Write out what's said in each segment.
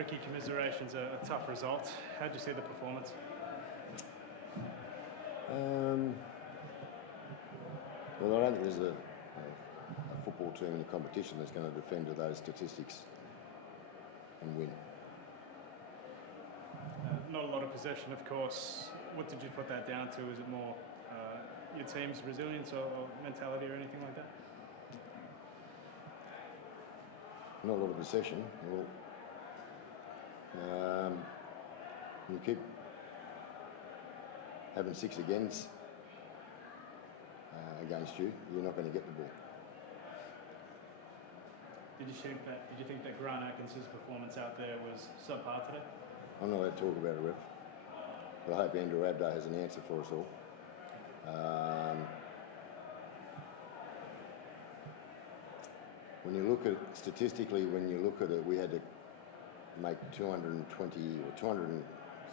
Ricky, commiserations, a tough result. How did you see the performance? Well, I don't think there's a football team in the competition that's going to defend to those statistics and win. Not a lot of possession, of course. What did you put that down to? Is it more your team's resilience or mentality or anything like that? Not a lot of possession. Well, you keep having six against you, you're not going to get the ball. Did you think that Grant Atkinson's performance out there was subpar today? I'm not allowed to talk about a ref, but I hope Andrew Abdo has an answer for us all. When you look at statistically, when you look at it, we had to make 220 or 200 and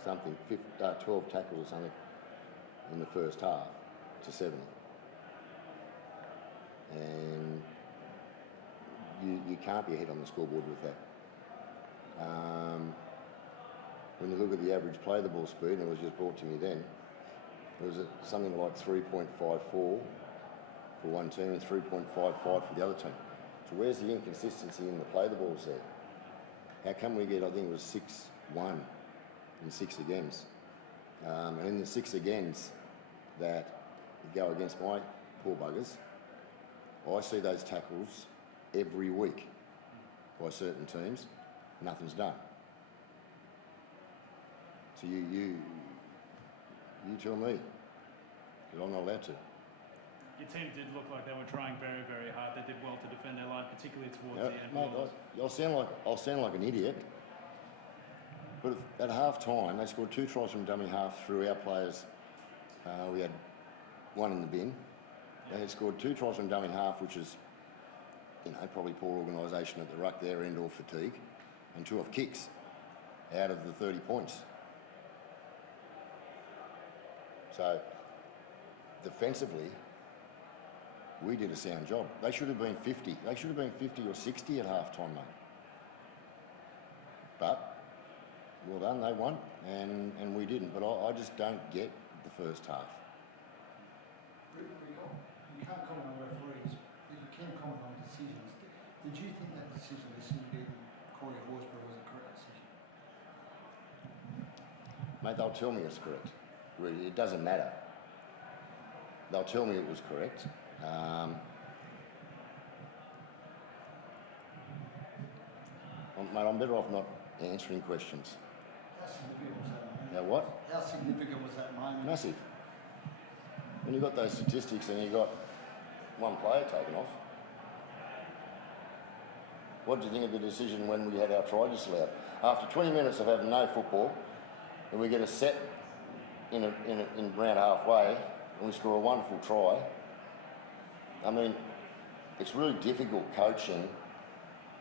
something, 12 tackles or something in the first half to 70. And you can't be ahead on the scoreboard with that. When you look at the average play the ball speed, and it was just brought to me then, it was something like 3.54 for one team and 3.55 for the other team. So where's the inconsistency in the play the balls there? How come we get, I think it was 6-1 in six agains? And in the six agains that go against my poor buggers, I see those tackles every week by certain teams. Nothing's done. So you tell me, because I'm not allowed to. Your team did look like they were trying very, very hard. They did well to defend their line, particularly towards the end. Mate, I'll sound like an idiot, but at half time they scored 2 tries from dummy half through our players. We had one in the bin. They had scored 2 tries from dummy half, which is, probably poor organisation at the ruck there and or fatigue, and 2 off kicks out of the 30 points. So defensively, we did a sound job. They should have been 50. They should have been 50 or 60 at half time, mate. But well done, they won, and we didn't. But I just don't get the first half. You can't comment on referees, but you can comment on decisions. Did you think that decision to beat Corey Horsburgh was a correct decision? Mate, they'll tell me it's correct. Really, it doesn't matter. They'll tell me it was correct. Mate, I'm better off not answering questions. How significant was that moment? Now what? How significant was that moment? Massive. When you've got those statistics and you've got one player taken off, what did you think of the decision when we had our try disallowed? After 20 minutes of having no football, and we get a set in round halfway, and we score a wonderful try. I mean, it's really difficult coaching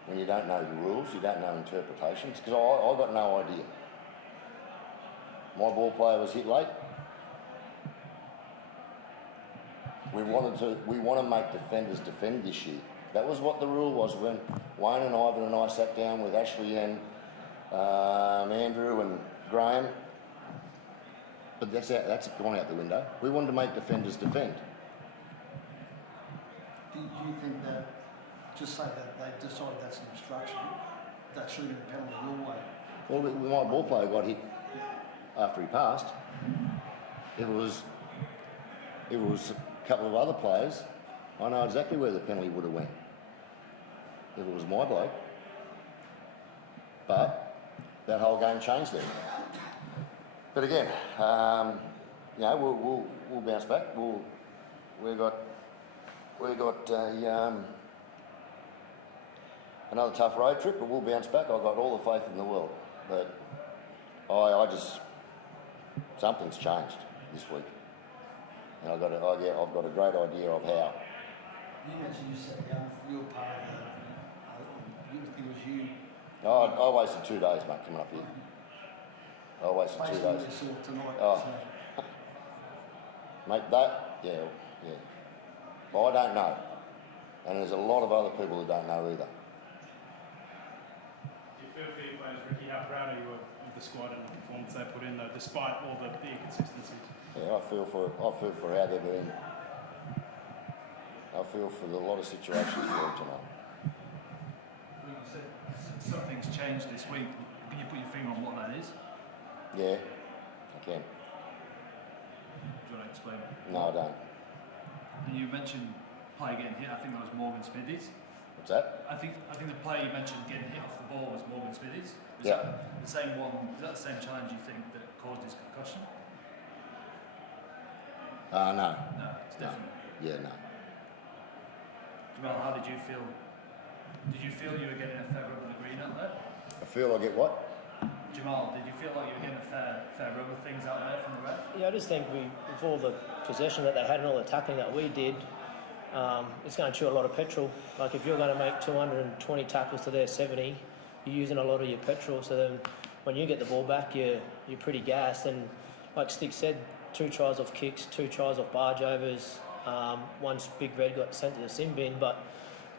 when you don't know the rules, you don't know interpretations, because I got no idea. My ball player was hit late. We want to make defenders defend this year. That was what the rule was when Wayne and Ivan and I sat down with Ashley and Andrew and Graham. But that's gone out the window. We wanted to make defenders defend. Do you think that, just say that they decided that's an obstruction, that should have been a penalty your way? Well, my ball player got hit after he passed. If it was a couple of other players, I know exactly where the penalty would have went. If it was my bloke. But that whole game changed then. But again, we'll bounce back. We've got another tough road trip, but we'll bounce back. I've got all the faith in the world. But something's changed this week, and I've got a great idea of how. You mentioned you sat down for your part of everything was you. I wasted 2 days, mate, coming up here. I wasted 2 days. Basically, you saw tonight. Oh. So. Mate, yeah. Well, I don't know. And there's a lot of other people who don't know either. Do you feel for your players, Ricky, how the squad and the performance they put in, though, despite all the inconsistencies. Yeah, I feel for how they're doing. I feel for a lot of situations for them tonight. Well, you said something's changed this week. Can you put your finger on what that is? Yeah, I can. Do you want to explain? No, I don't. And you mentioned player getting hit. I think that was Morgan Smithies. What's that? I think the player you mentioned getting hit off the ball was Morgan Smithies. Is Yeah. that the same one? Is that the same challenge you think that caused his concussion? No. No, it's different. Yeah, no. Jamal, how did you feel? Did you feel you were getting a fair rub of the green out there? I feel I get what? Jamal, did you feel like you were getting a fair rub of things out there from the ref? Yeah, I just think with all the possession that they had and all the tackling that we did, it's going to chew a lot of petrol. Like if you're going to make 220 tackles to their 70, you're using a lot of your petrol. So then when you get the ball back, you're pretty gassed. And like Stick said, 2 tries off kicks, 2 tries off barge overs. One big red got sent to the sin bin, but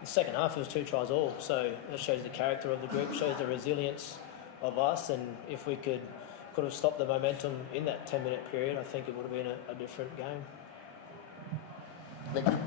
the second half it was 2 tries all. So that shows the character of the group, shows the resilience of us. And if we could have stopped the momentum in that 10-minute period, I think it would have been a different game. Thank you.